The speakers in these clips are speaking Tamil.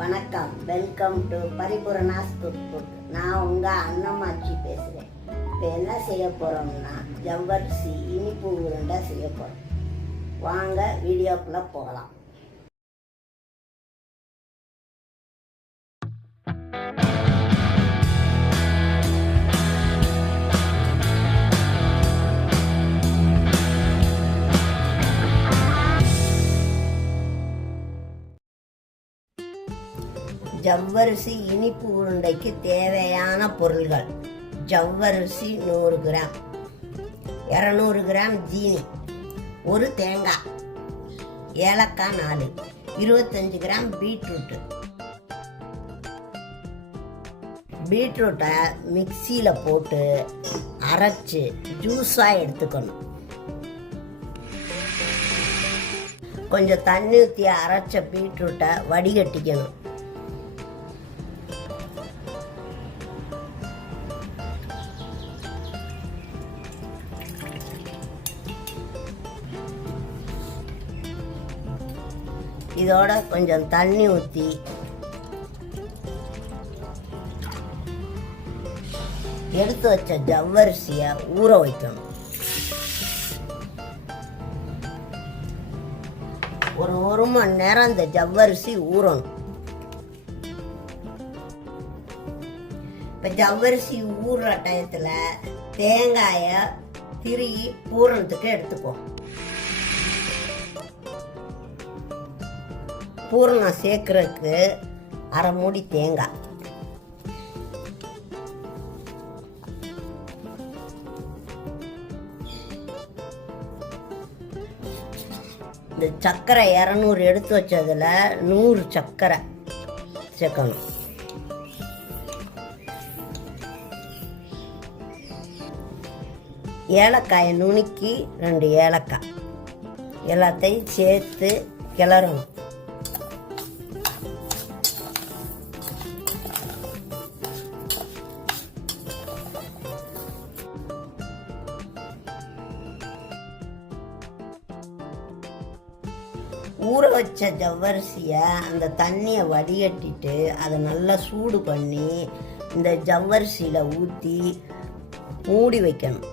வணக்கம். Welcome to Paripoorna's cook book நான் உங்கள் அன்னம்மாச்சி பேசுகிறேன் இப்போ என்ன செய்ய போகிறோம்னா ஜவ்வரிசி இனிப்பு உருண்டை செய்ய போகிறோம் வாங்க வீடியோக்குள்ளே போகலாம். ஜவ்வரிசி இனிப்பு உருண்டைக்கு தேவையான பொருள்கள். ஜவ்வரிசி நூறு கிராம். இரநூறு கிராம் ஜீனி. ஒரு தேங்காய் ஏலக்காய் நாலு. இருபத்தஞ்சு கிராம் பீட்ரூட்டு. பீட்ரூட்டை மிக்சியில் போட்டு அரைச்சி ஜூஸாக எடுத்துக்கணும். கொஞ்சம் தண்ணி ஊற்றி அரைச்ச பீட்ரூட்டை வடிகட்டிக்கணும். இதோட கொஞ்சம் தண்ணி ஊற்றி எடுத்து வச்ச ஜவ்வரிசியை ஊற வைக்கணும். ஒரு ஒரு மணி நேரம் இந்த ஜவ்வரிசி ஊறணும். இப்போ ஜவ்வரிசி ஊறுற டயத்தில் தேங்காயை திருகி பூரணத்துக்கு எடுத்துக்கோ. பூரணம் சேர்க்கறதுக்கு அரை மூடி தேங்காய். இந்த சர்க்கரை இரநூறு எடுத்து வச்சதில் நூறு சர்க்கரை சேர்க்கணும். ஏலக்காயை நுணுக்கி ரெண்டு ஏலக்காய். எல்லாத்தையும் சேர்த்து கிளறணும். ஊற வச்ச ஜவ்வரிசியை அந்த தண்ணியை வடிகட்டிட்டு அதை நல்லா சூடு பண்ணி இந்த ஜவ்வரிசியில் ஊற்றி மூடி வைக்கணும்.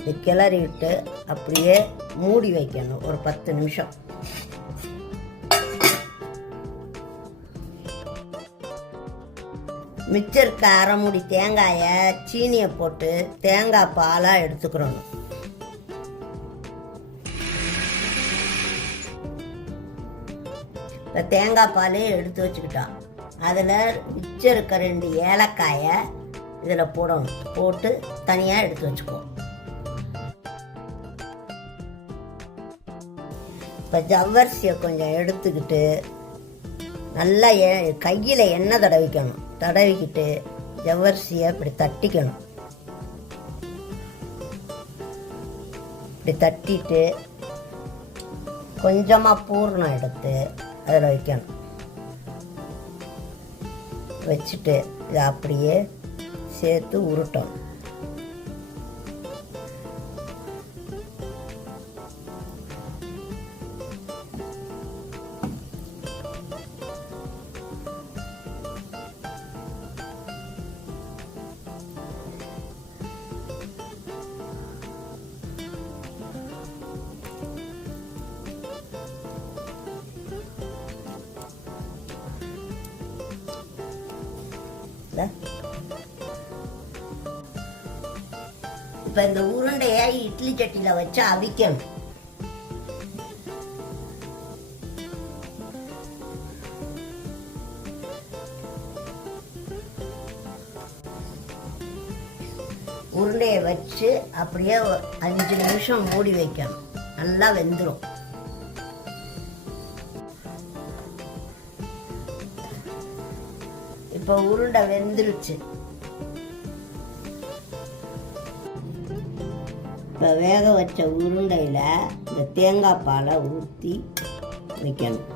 இது கிளறி விட்டு அப்படியே மூடி வைக்கணும். ஒரு பத்து நிமிஷம். மிச்சம் இருக்க தேங்காயை சீனியை போட்டு தேங்காய் பாலாக எடுத்துக்கிறணும். இப்போ தேங்காய் பாலே எடுத்து வச்சுக்கிட்டோம் அதில் மிச்சம் இருக்க ரெண்டு ஏலக்காயை இதில் போடணும். போட்டு தனியாக எடுத்து வச்சுக்குவோம். இப்போ ஜவ்வரிசியை கொஞ்சம் எடுத்துக்கிட்டு நல்லா எ கையில் எண்ணெய் தடவிக்கணும். தடவிக்கிட்டு ஜவ்வரிசியை இப்படி தட்டிக்கணும். இப்படி தட்டிட்டு கொஞ்சமாக பூர்ணம் எடுத்து அதில் வைக்கணும். வச்சுட்டு இதை அப்படியே சேர்த்து உருட்டணும். இப்ப இந்த உருண்டைய இட்லி சட்டியில வச்சு அவிக்கணும் உருண்டையை வச்சு அப்படியே அஞ்சு நிமிஷம் மூடி வைக்கணும். நல்லா வெந்துடும் இப்போ உருண்டை வெந்துருச்சு. இப்போ வேக வச்ச உருண்டையில் இந்த தேங்காய் பாலை ஊற்றி வைக்கணும்.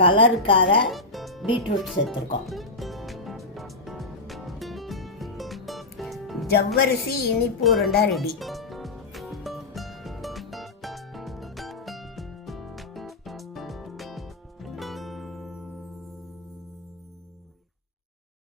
கலருக்காக பீட்ரூட் சேர்த்துருக்கோம். ஜவ்வரிசி இனிப்பு உருண்டை ரெடி.